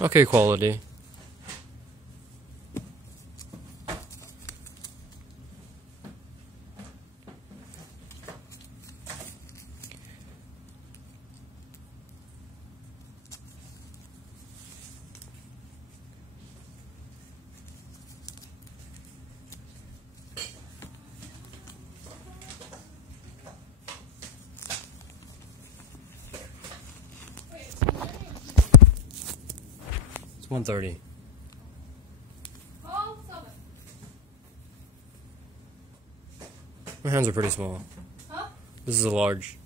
Okay, quality. It's 1:30. My hands are pretty small. Huh? This is a large.